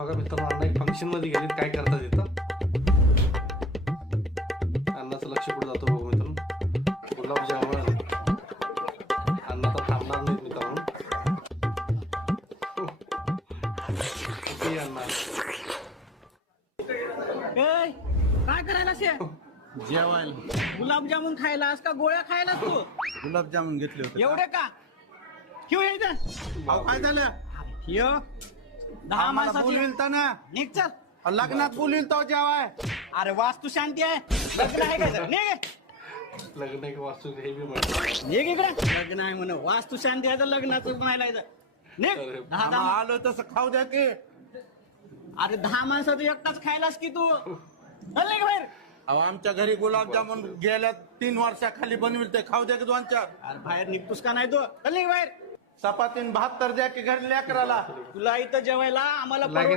बघा मित्रांनो, अण्णा एक फंक्शन मध्ये गेलेत. काय करतात तिथं? अण्णाचं लक्ष कुठे जातो बघू मित्रांनो. गुलाबजामुन अण्णा तर थांबणार नाहीत मित्रांनो. किती अण्णा काय करायला जेवायला गुलाबजामुन खायलास का गोळ्या खायलास तू? गुलाबजामुन घेतले होते. एवढे का क्यों यायचं? अहो काय झालं? यो 10 माणसाची बोलविल तर ना निघ चल. लग्नात बोलविल तो जेवाय. अरे वास्तू शांती आहे. लग्न आहे काय सर? निघ लग्न एक वास्तू हे बी म्हणतात. निघ इकडे. लग्न आहे म्हण वास्तू शांती आहे तर लग्नाचं म्हणायला निघ. अरे, 10 आलो तसं खाऊ द्या की. अरे 10 माणसाचं एकटाच खायलास की तू? चल निघ बाहेर. अहो आमच्या घरी गुलाबजामुन गेल्या 3 वर्षाखाली बनविल ते खाऊ द्या की 2-4. अरे बाहेर निघतोस का नाही तू? चल निघ बाहेर. चपातीन भात तर द्या की घरी लेकराला. तुला इथं जेवायला आम्हाला लगेच परवडत